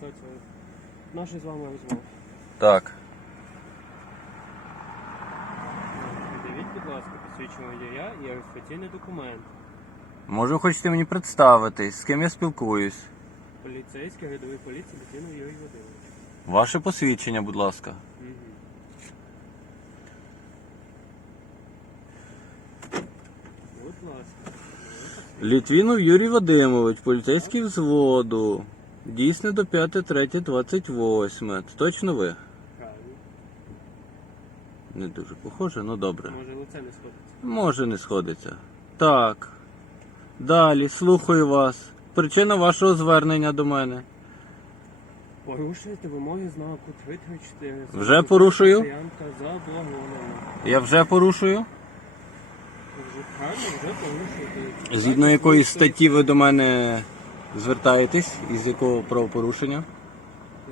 фіксація нашої з вами розмови. Так. Придивіть, будь ласка, посвідчення водія і реєстраційний документ. Може, хочете мені представитись, з ким я спілкуюсь? Поліцейський рядовий поліції Літвінов Юрій Володимирович. Ваше посвідчення, будь ласка. Мгм. Будь ласка. Літвінов Юрій Вадимович, поліцейський взводу. Дійсне до 5.3.28. Це точно ви? Правильно. Не дуже похоже, ну добре. Може лице не сходиться. Може не сходиться. Так. Далі, слухаю вас. Причина вашого звернення до мене. Порушуєте вимоги знаку 334. Вже порушую? Стоянка заборонена. Я вже порушую? Вже правильно, вже порушуєте. Згідно якої статті ви до мене звертаєтесь? Із якого правопорушення?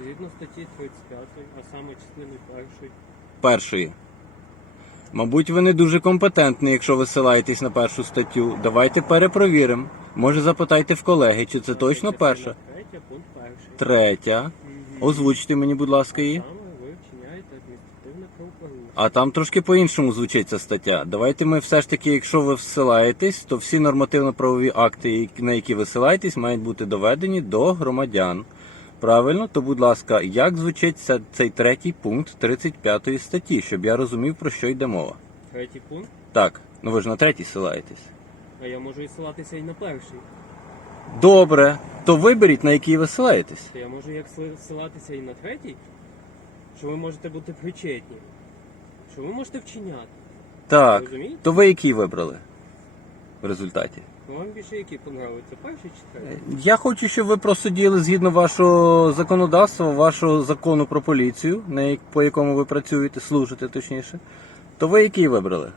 Згідно статті 35, а саме частини першої. Першої. Мабуть, ви не дуже компетентний, якщо ви ссилаєтесь на першу статтю. Давайте перепровіримо. Може запитайте в колеги, чи це точно перша? Третя, пункт перший. Третя. Озвучте мені, будь ласка, її. Саме ви вчиняєте адміністративне правопорушення. А там трошки по-іншому звучить ця стаття. Давайте ми все ж таки, якщо ви всилаєтесь, то всі нормативно-правові акти, на які ви ссилаєтесь, мають бути доведені до громадян. Правильно, то будь ласка, як звучить цей третій пункт 35 статті, щоб я розумів, про що йде мова? Третій пункт. Так, ну ви ж на третій ссилаєтесь. А я можу і ссилатися і на перший. Добре, то виберіть, на який ви ссилаєтесь. То я можу як ссилатися і на третій, що ви можете бути причетні. Що ви можете вчиняти. Так, Розумієте? то ви який вибрали в результаті? Ну, Вам більше який понравиться, перший чи третій? Я хочу, щоб ви просудили згідно вашого законодавства, вашого закону про поліцію, на як- по якому ви працюєте, служите точніше. То ви який вибрали?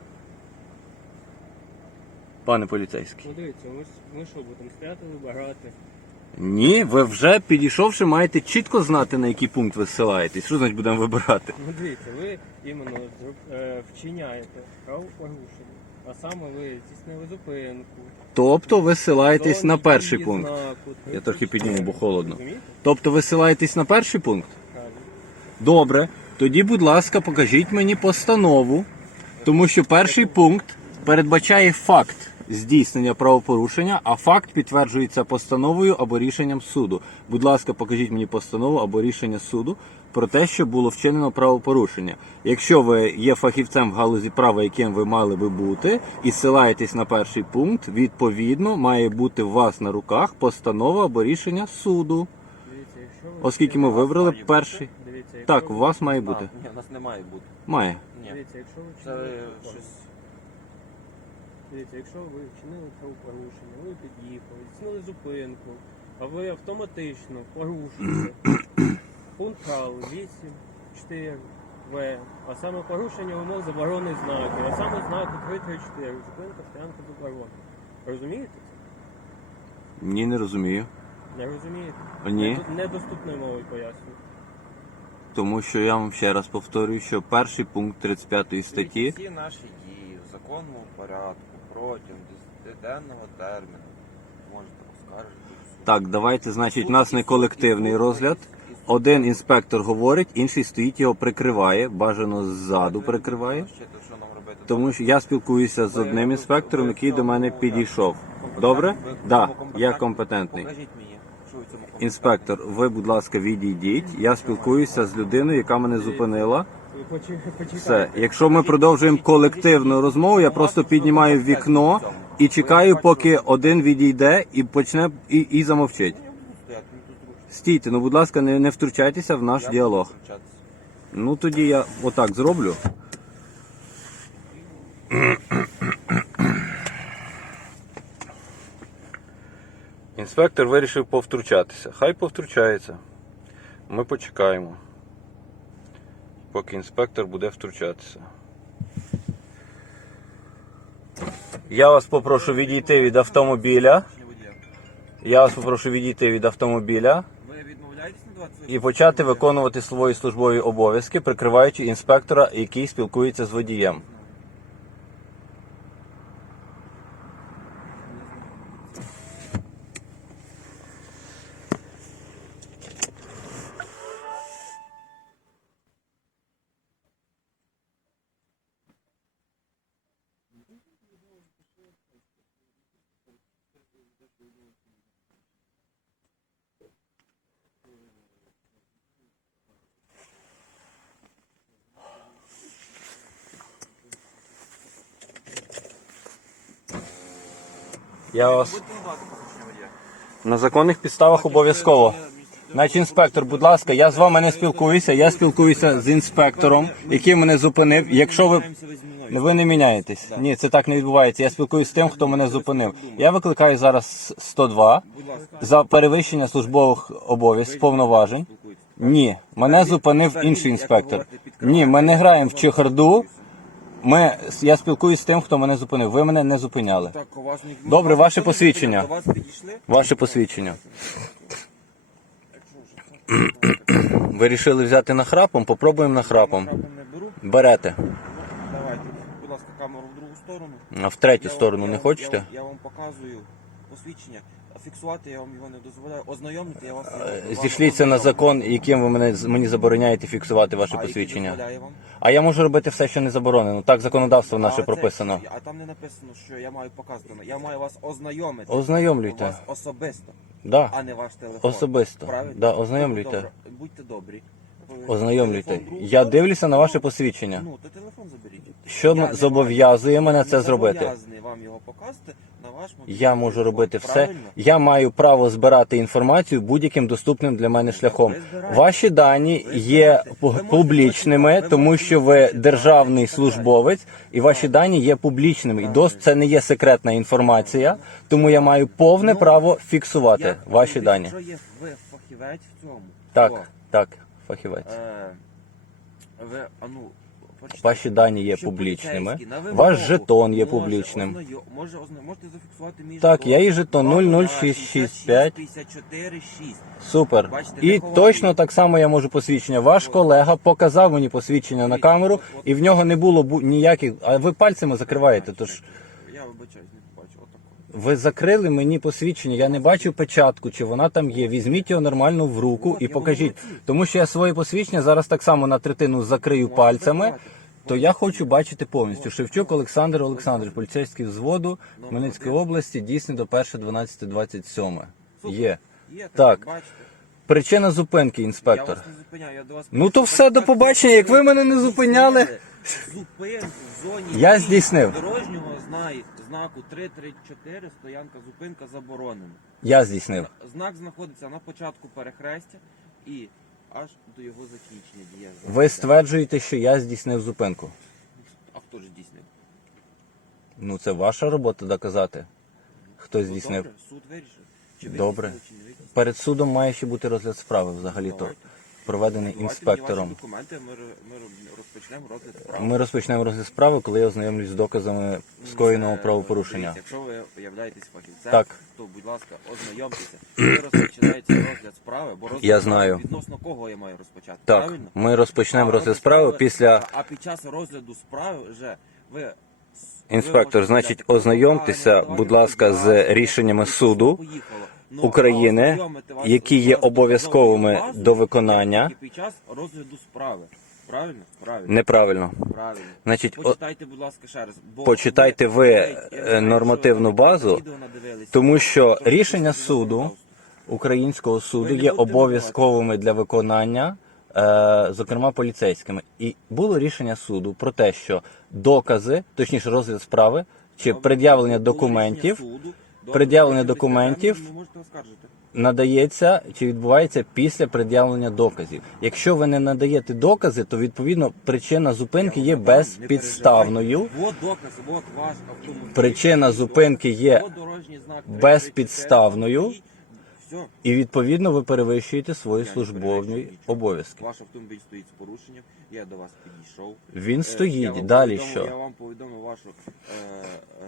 Пане поліцейський. Ну дивіться, ми, ж- ми що будемо стояти вибирати. Ні, ви вже підійшовши, маєте чітко знати, на який пункт ви ссилаєтесь. Що значить будемо вибирати? Ну дивіться, ви іменно е, вчиняєте правопорушення. А саме ви здійснили зупинку. Тобто ви ссилаєтесь на перший пункт. Я трохи підніму, бо холодно. Тобто ви ссилаєтесь на перший пункт? Добре. Тоді, будь ласка, покажіть мені постанову, тому що перший пункт передбачає факт здійснення правопорушення, а факт підтверджується постановою або рішенням суду. Будь ласка, покажіть мені постанову або рішення суду про те, що було вчинено правопорушення. Якщо ви є фахівцем в галузі права, яким ви мали би бути, і ссилаєтесь на перший пункт, відповідно має бути у вас на руках постанова або рішення суду. Дивіться, якщо ви Оскільки ми вибрали перший. Дивіться, якщо Так, у вас має бути. Ні, у нас не має бути. Має. Ні. Дивіться, якщо ви Це вчинили щось. Дивіться, якщо ви вчинили правопорушення, ви під'їхали, здійснили зупинку, а ви автоматично порушуєте пункт правил 8, 4 В, а саме порушення вимог заборонених знаків, а саме знаку 334, зупинка, стоянка заборона. Розумієте це? Ні, не розумію. Не розумієте? Ні. Недо- Недоступною мовою пояснюю. Тому що я вам ще раз повторюю, що перший пункт 35 статті Всі наші дії в законному порядку протягом 10-денного терміну можете оскаржити так, давайте, значить, у нас не колективний розгляд. Один інспектор говорить, інший стоїть його прикриває, бажано ззаду прикриває. Тому що я спілкуюся з одним інспектором, який до мене підійшов. Добре? Да, я компетентний. Інспектор, ви, будь ласка, відійдіть. Я спілкуюся з людиною, яка мене зупинила. Все, якщо ми продовжуємо колективну розмову, я просто піднімаю вікно і чекаю, поки один відійде і почне і, і замовчить. Стійте, ну будь ласка, не, не втручайтеся в наш діалог. Ну тоді я отак зроблю. Інспектор вирішив повтручатися. Хай повтручається. Ми почекаємо. Поки інспектор буде втручатися. Я вас попрошу відійти від автомобіля. Я вас попрошу відійти від автомобіля. І почати виконувати свої службові обов'язки, прикриваючи інспектора, який спілкується з водієм. Я вас на законних підставах обов'язково. Значить, інспектор, будь ласка, я з вами не спілкуюся. Я спілкуюся з інспектором, який мене зупинив. Якщо ви ви не міняєтесь, ні, це так не відбувається. Я спілкуюся з тим, хто мене зупинив. Я викликаю зараз 102 Будь за перевищення службових обов'язків повноважень. Ні, мене зупинив інший інспектор. Ні, ми не граємо в чехарду. Ми я спілкуюся з тим, хто мене зупинив. Ви мене не зупиняли. Так, у вас ні- Добре, вас ваше ніхто не посвідчення. зупиняв, До вас підійшли? Ваше посвідчення. Ви рішили взяти нахрапом? Попробуємо нахрапом. крапом не беру. Берете. Давайте, будь ласка, камеру в другу сторону. А в третю Я вам- сторону я не вам- хочете? Я, вам- я вам показую посвідчення. Фіксувати я вам його не дозволяю. Ознайомити я вас. Е, Зійшліться на закон, яким ви мене мені забороняєте фіксувати ваше посвідчення. вам? А я можу робити все, що не заборонено. Так законодавство наше А це- прописано. А там не написано, що я маю показати. Я маю вас ознайомити. Ознайомлюйте. Вас особисто, Да. а не ваш телефон. Особисто. Правильно? Да, ознайомлюйте. Добре, Будьте добрі. Ознайомлюйте. Я дивлюся на ваше посвідчення. Ну, то телефон заберіть. Що зобов'язує мене це не зробити? зобов'язаний вам його показати Я можу робити все. Я маю право збирати інформацію будь-яким доступним для мене шляхом. Ваші дані є публічними, тому що ви державний службовець, і ваші дані є публічними. І дос це не є секретна інформація, тому я маю повне Ну, право фіксувати ваші дані. Якщо є ви фахівець в цьому, Так, так, фахівець. е, ви, а ну, почитайте. Ваші дані є публічними. Ваш жетон є публічним. Можете зафіксувати мій Так, я і жетон Номер 00665. 54 6. Супер. Бачите, І точно так само я можу посвідчення. Ваш колега показав мені посвідчення на камеру, і в нього не було бу- ніяких. А ви пальцями закриваєте. Тож Я вибачаюсь, не побачив. Ви закрили мені посвідчення. Я не бачу печатку, чи вона там є. Візьміть його нормально в руку і покажіть. Тому що я своє посвідчення зараз так само на третину закрию пальцями. То я хочу бачити повністю. Шевчук Олександр Олександрович, поліцейський взводу Хмельницької області, дійсний до 1.12.27. Є. Так. Причина зупинки, Я інспектор. вас не зупиняю, я до вас Ну, то все, до побачення. Як ви мене не зупиняли. Зупинку в зоні Я здійснив. дорожнього знай- знаку 334 стоянка зупинка заборонена. Я здійснив. Знак знаходиться на початку перехрестя і аж до його закінчення діє. Ви стверджуєте, що я здійснив зупинку. А хто ж здійснив? Ну, це ваша робота доказати, хто Ну, здійснив. Добре, суд вирішив. Чи ви Добре. здійснили, чи не ви здійснили. Перед судом має ще бути розгляд справи взагалі-то, Давайте. Проведений інспектором. документи, ми, ми розпочнемо розгляд справи. Ми розпочнемо розгляд справи, коли я ознайомлюсь з доказами скоєного Це, правопорушення. дивіться, Якщо ви являєтесь фахівцем, Так. то будь ласка, ознайомтеся. Ви розпочинаєте розгляд справи, бо розгляд Я справи знаю. відносно кого я маю розпочати. Так, Правильно? ми розпочнемо розгляд справи після. А під час розгляду справи вже ви. Інспектор, значить, ознайомтеся, будь ласка, з рішеннями суду поїхало. України, які є обов'язковими до виконання. Під час розгляду справи. Правильно? Правильно. Неправильно. Правильно. Значить, Почитайте, будь ласка, ще раз. Бо Почитайте ви, е, нормативну базу, тому що рішення суду українського суду є обов'язковими для виконання, е, зокрема поліцейськими. І було рішення суду про те, що докази, точніше розгляд справи чи пред'явлення документів пред'явлення документів. можете оскаржити. надається чи відбувається після пред'явлення доказів. Якщо ви не надаєте докази, то відповідно причина зупинки є безпідставною. Вот докази, вот ваш автомобіль. Причина зупинки є Вот дорожній знак безпідставною. Все, І відповідно ви перевищуєте свої службові обов'язки. ваш автомобіль стоїть з порушенням, я до вас підійшов. Він Е, я стоїть. Далі повідомив- що? Я вам повідомив вашу, е, е,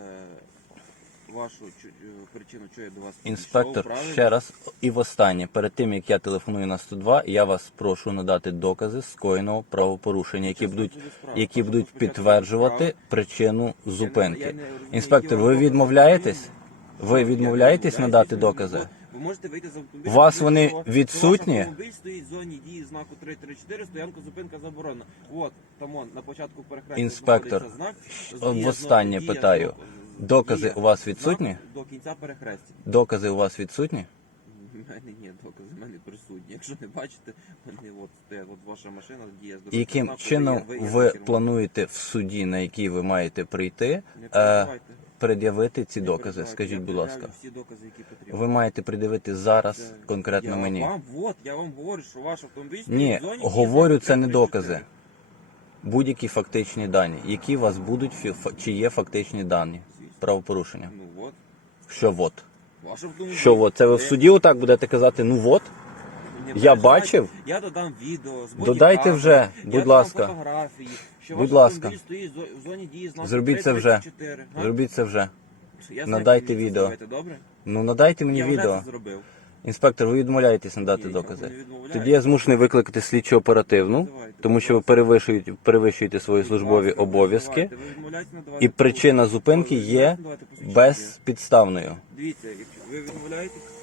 вашу е, причину, що я до вас Інспектор, правильно? ще раз і востаннє, перед тим як я телефоную на 102, я вас прошу надати докази скоєного правопорушення, які Час будуть, справи. які будуть підтверджувати причину Я не- зупинки. я не розумію, Інспектор, ви відмовляєтесь? Ви відмовляєтесь надати докази? Ви можете вийти з автомобіля. Вас вони відсутні? Ваш автомобіль стоїть в зоні дії знаку 334, стоянка зупинка заборонена. От, там он, на початку перехрестя Інспектор, знак. з- востаннє питаю. знак- Докази у вас відсутні? До кінця перехрестя. Докази у вас відсутні? У мене ні, докази, в мене присутні. Якщо не бачите, в мене от стоять от ваша машина, діє з І яким чином ви плануєте в суді, на який ви маєте прийти, Не е, пред'явити ці докази? Скажіть, Я будь пред'явлю ласка. Всі докази, які потрібні. Ви маєте пред'явити зараз Це- конкретно я мені. Вам, от, я вам говорю, що ваш автомобіль стоїть Ні, в зоні говорю, це не 34. докази. Будь-які фактичні дані. Які у вас будуть, фі- фа- чи є фактичні дані. Правопорушення? Ну от, Що вот? ваш автомобіль. Що вот? Це ви в суді отак будете казати, ну вот? Не Я бачив? Я додам відео з Додайте вже, я будь додам ласка. фотографії, що Будь ваш ласка. автомобіль стоїть в зоні дії знаку Зробіть це вже. 334. Га? Зробіть це вже. Я знаю, надайте як ви відео. це Добре? Ну надайте мені я вже відео. це зробив. Інспектор, ви відмовляєтесь надати Ні, я докази. не. Тоді я змушений викликати слідчу оперативну, Давайте, тому що ви перевищуєте, перевищуєте свої службові обов'язки, і причина зупинки є безпідставною. Дивіться, якщо ви відмовляєтесь,